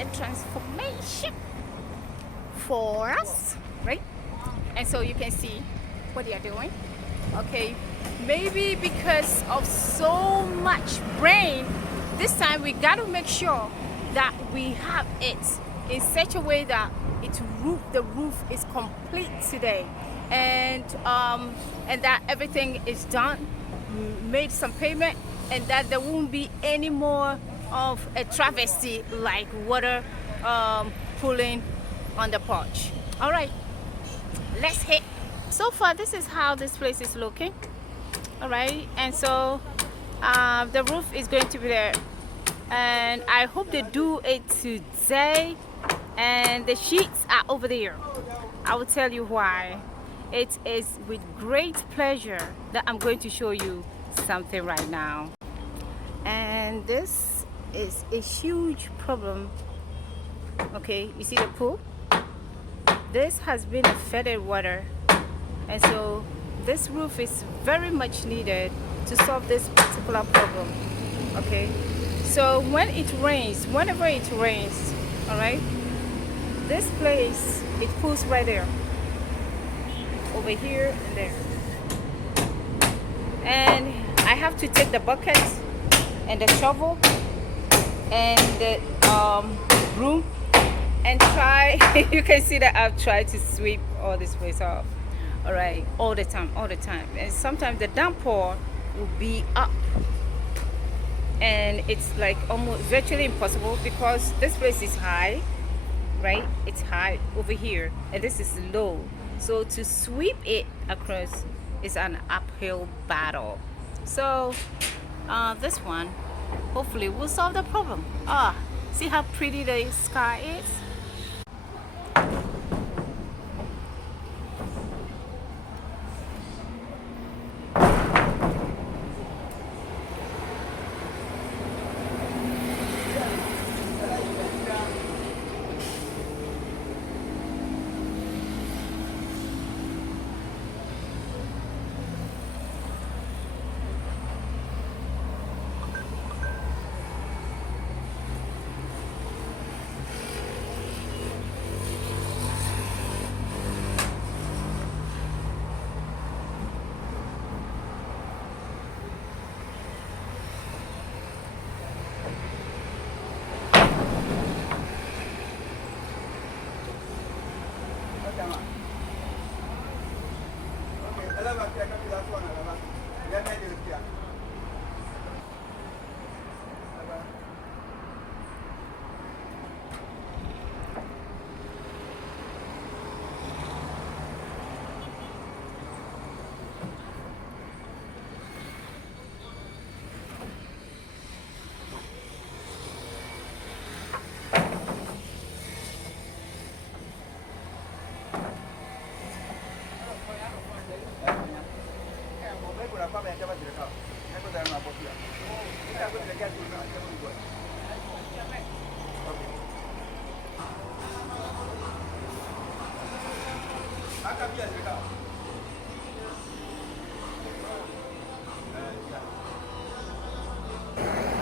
a transformation for us, right? And so you can see what they are doing. Okay, maybe because of so much rain, this time we got to make sure that we have it in such a way that the roof is complete today, and that everything is done, made some payment, and that there won't be any more of a travesty like water pulling on the porch. All right, let's hit. So far, this is how this place is looking. All right, and so the roof is going to be there, and I hope they do it today. And the sheets are over there. I will tell you why. It is with great pleasure that I'm going to show you something right now. And this is a huge problem. Okay, you see the pool? This has been a flooded water, and so this roof is very much needed to solve this particular problem. Okay, so when it rains, whenever it rains, all right, this place, it pools right there, over here and there, and I have to take the bucket and the shovel and the broom and try you can see that I've tried to sweep all this place off, all right, all the time, and sometimes the downpour will be up, and it's like almost virtually impossible because this place is high, right? It's high over here and this is low, so to sweep it across is an uphill battle. So this one hopefully will solve the problem. See how pretty the sky is?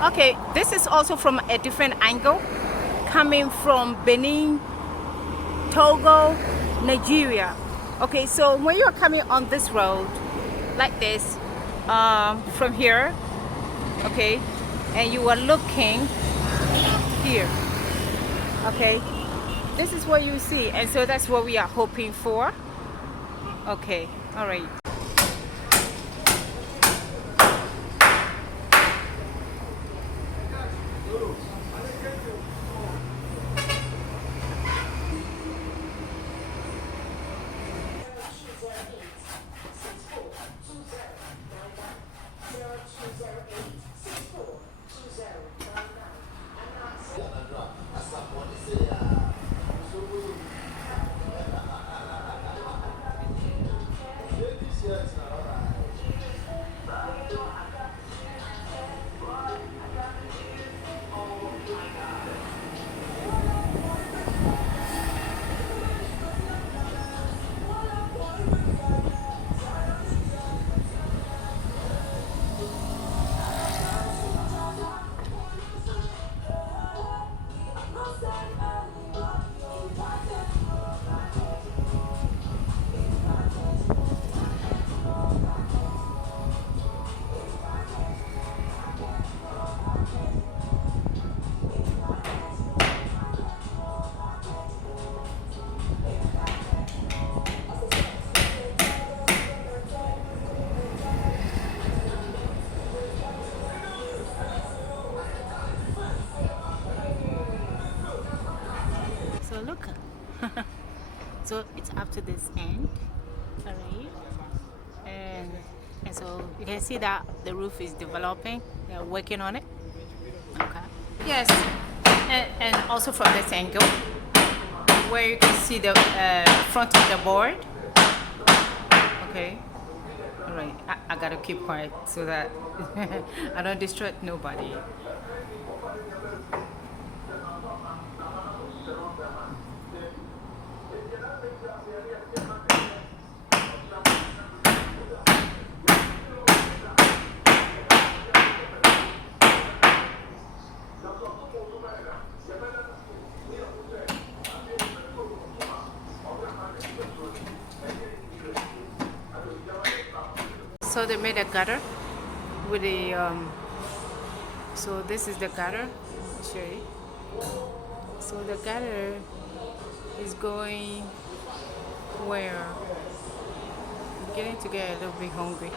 Okay, this is also from a different angle, coming from Benin, Togo, Nigeria. Okay, so when you're coming on this road like this, from here, okay, and you are looking here, okay, this is what you see, and so that's what we are hoping for. Okay, all right. look. So it's up to this end. All right. And so you can see that the roof is developing. They're working on it. Okay. Yes. And also from this angle, where you can see the front of the board. Okay. All right. I gotta keep quiet so that I don't distract nobody. So they made a gutter with a so this is the gutter. I'll show you. So the gutter is going where I'm getting to get a little bit hungry.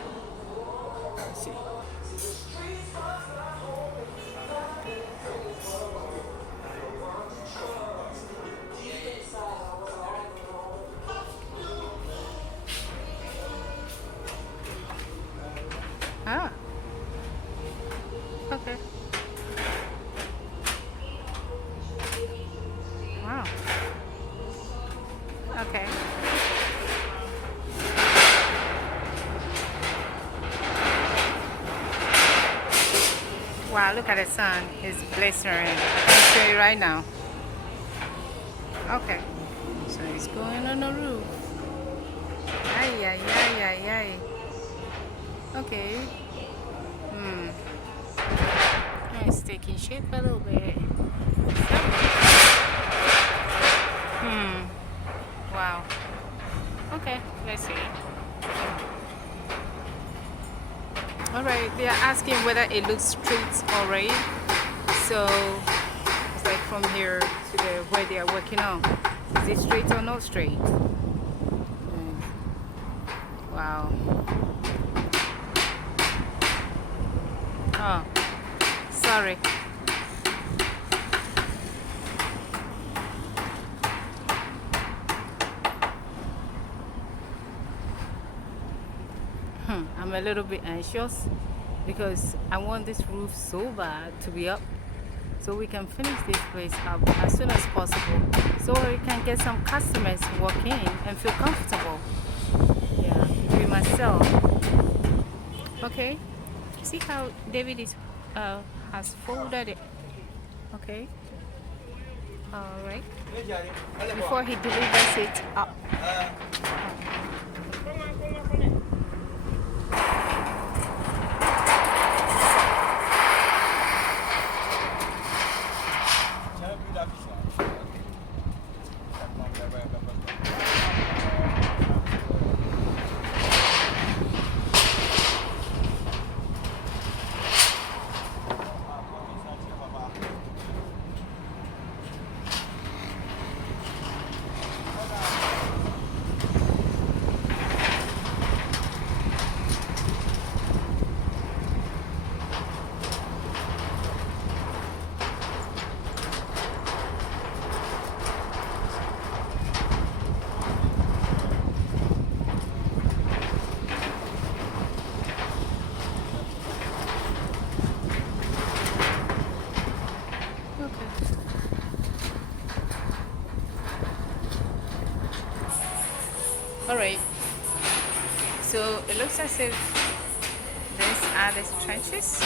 Let's see. Ah, okay. Wow. Okay. Wow, look at the sun. It's blistering. I can show you right now. Okay. So it's going on the roof. Ay, ay, ay, ay, ay. Okay. It's taking shape a little bit. Wow. Okay, let's see. Alright, they are asking whether it looks straight alright. So it's like from here to the where they are working on. Is it straight or not straight? Wow. Oh, sorry. I'm a little bit anxious because I want this roof so bad to be up so we can finish this place up as soon as possible so we can get some customers walk in and feel comfortable. Yeah, with myself. Okay, see how David is has folded it. Okay, all right, before he delivers it up. Alright, so it looks as if these are the trenches.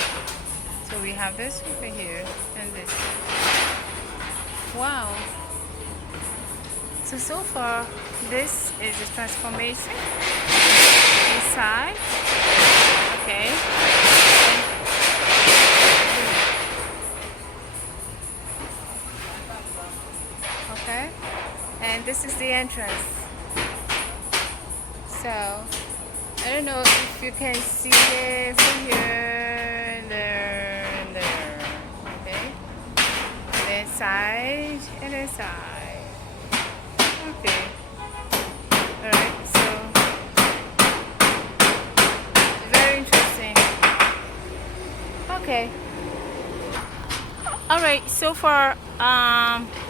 So we have this over here and this. Wow. So far, this is the transformation inside. Okay. Okay. And this is the entrance. So, I don't know if you can see it from here, and there, and there. Okay? And inside, and inside. Okay. Alright, so, very interesting. Okay. Alright, so far,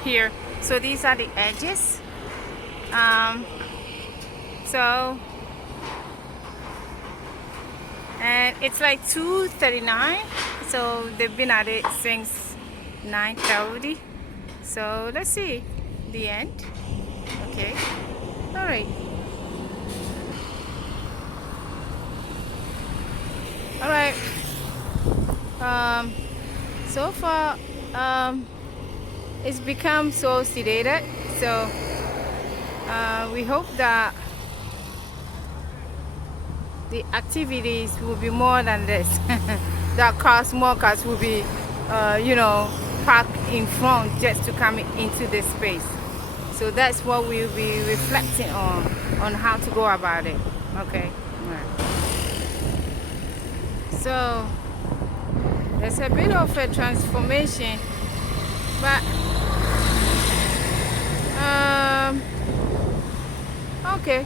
here. So these are the edges. So and it's like 2:39, so they've been at it since 9:30. So let's see the end. Okay, all right, all right. So far it's become so sedated, so we hope that the activities will be more than this. That more cars will be you know, parked in front just to come into this space. So that's what we'll be reflecting on how to go about it. Okay, all right. So there's a bit of a transformation, but okay.